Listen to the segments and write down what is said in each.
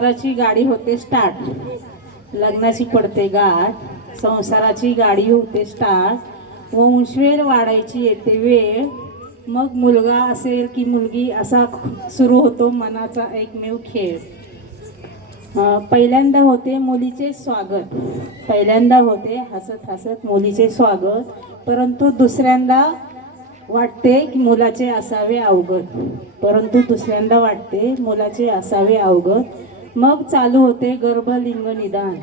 संसाराची गाडी होते स्टार्ट लग्नाची पडते गाठ. संसाराची गाडी होते स्टार्ट वंशवेर वाढायची येते वेळ. मग मुलगा असेल की मुलगी असा सुरू होतो मनाचा एकमेव खेळ. पहिल्यांदा होते मुलीचे स्वागत. पहिल्यांदा होते हसत हसत मुलीचे स्वागत. परंतु दुसऱ्यांदा वाटते की मुलाचे असावे अवगत. परंतु दुसऱ्यांदा वाटते मुलाचे असावे अवगत. मग चालू होते गर्भलिंग निदान.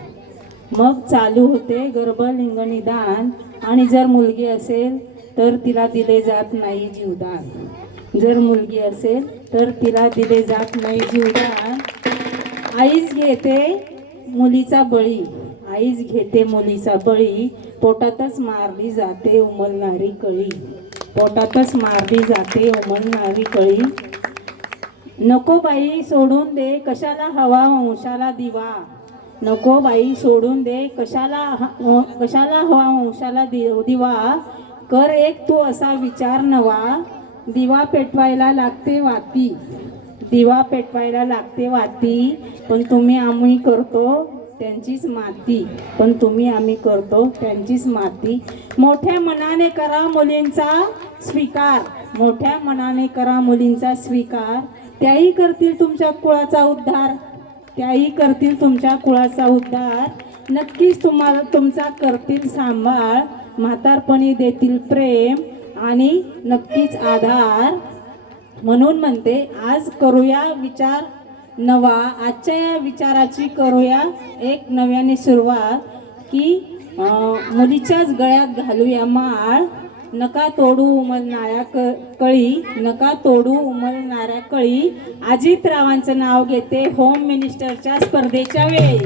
मग चालू होते गर्भलिंग निदान. आणि जर मुलगी असेल तर तिला दिले जात नाही जीवदान. जर मुलगी असेल तर तिला दिले जात नाही जीवदान. आईच घेते मुलीचा बळी. आईच घेते मुलीचा बळी. पोटातच मारली जाते उमलणारी कळी. पोटातच मारली जाते उमलणारी कळी. नको बाई सोडून दे कशाला हवा वंशाला दिवा. नको बाई सोडून दे कशाला कशाला हवा वंशाला दि- दिवा. कर एक तू असा विचार नवा दिवा पेटवायला लागते वाती. दिवा पेटवायला लागते वाती पण तुम्ही आम्ही करतो त्यांचीच माती. पण तुम्ही आम्ही करतो त्यांचीच माती. मोठ्या मनाने करा मुलींचा स्वीकार. मोठ्या मनाने करा मुलींचा स्वीकार. त्याही करतील तुमच्या कुळाचा उद्धार. त्याही करतील तुमच्या कुळाचा उद्धार. नक्कीच तुम्हाला तुमचा करतील सांभाळ. म्हातारपणी देतील प्रेम आणि नक्कीच आधार. म्हणून म्हणते आज करूया विचार नवा. आजच्या या विचाराची करूया एक नव्याने सुरुवात की मुलीच्याच गळ्यात घालूया माळ. नका तोडू उमलणाऱ्या क कळी नका तोडू उमलणाऱ्या कळी. अजितरावांचं नाव घेते होम मिनिस्टरच्या स्पर्धेच्या वेळी.